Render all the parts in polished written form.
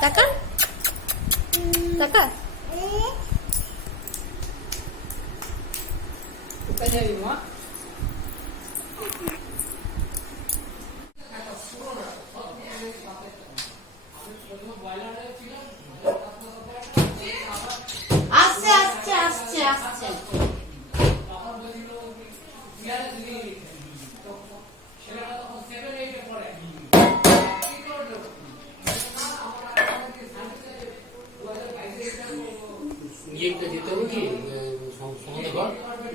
টাকা টাকা কোথায় যাবি মা? আসছে আসছে আসছে আসছে ইয়েটা দিতে হবে কি সঙ্গে ঘর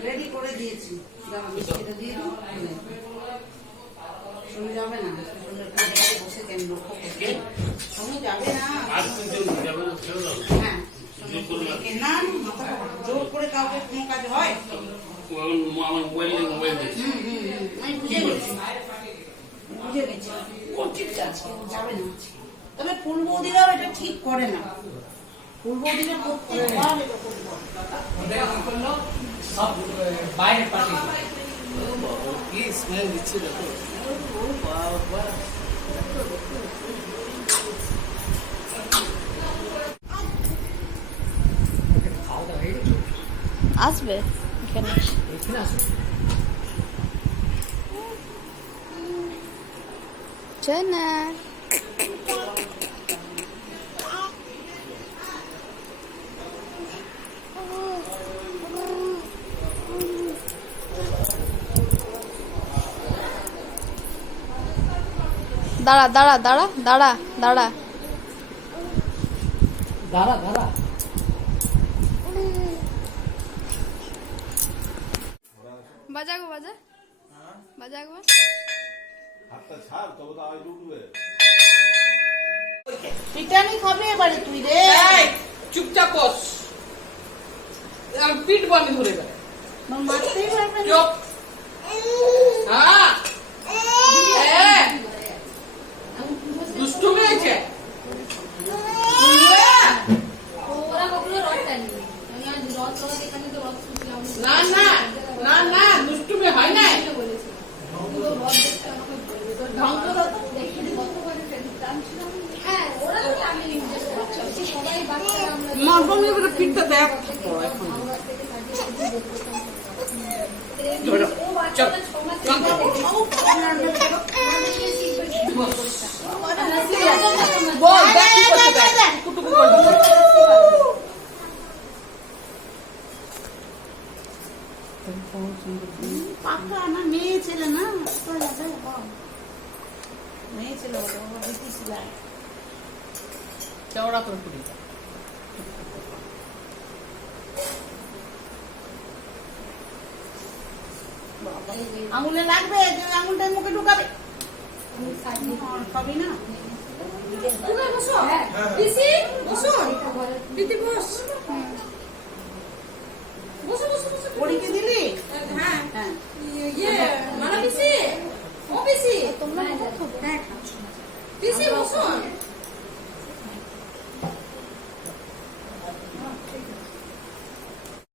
রেডি করে দিয়েছি মিষ্টিটা দিয়ে দিই শুনে যাবে না বসে কেন লক্ষ্য করতে শুনে যাবে না আর কিন্তু যাবে না ছেড়ে দাও হ্যাঁ না মাথা জোর করে কাউকে কোনো কাজ হয় আমার মোবাইল দেখছি আমি বুঝে গেছি ও ঠিক আছে যাবে না তবে ফুল বৌদিরাও এটা ঠিক করে না ফুল বৌদিরা প্রত্যেকবার এটা করলো সব বাইরে পাঠিয়ে কি স্মেল দিচ্ছে দেখো খাওয়া দাওয়া হয়ে গেছে। আসবে এখানে এখানে আসো। চনা দাঁড়া দাঁড়া দাঁড়া দাঁড়া দাঁড়া দাঁড়া দাঁড়া বাজা গো বাজা বাজা গো হাতটা ছাড় তবে তো আওয়াজ উঠবে। পিটানি খাবে এবারে তুই রে এই, চুপচাপ বস আমি পিটবো আমি ধরে গেলে মারতেই পারবে না চুপ হ্যাঁ দুষ্টু মেয়েছে ওরা কখনো রড টানবে আমি আজ রড চলা এখানে তো রড ছুটলাম না না না না দুষ্টু মেয়ে হয় নাই বলেছে পুরো রড দেখতে আমাকে বলবে তোর ঢঙ্গ দেখি কত করে টানছিলাম হ্যাঁ ওরা তো আমি নিজে সবাই বাচ্চারা আমরা মারবো না করে পিঠটা দেখ আমরা থেকে সাজিয়ে ধরো ও বাচ্চাটা ছমাস বল দেখ কি করতে দেখ টুকটুকু করতে পাকা না মেয়ে ছেলে না মেয়ে ছেলে দিতেছিল চওড়া করে পুরি আঙুলে লাগবে যে আঙুলটা মুখে ঢুকাবে খাবি না বসো পিসি বসো দিদি বস বসো বসো বসো পরীকে দিলি হ্যাঁ হ্যাঁ ইয়ে মানা পিসি ও পিসি তোমরা হ্যাঁ পিসি বসো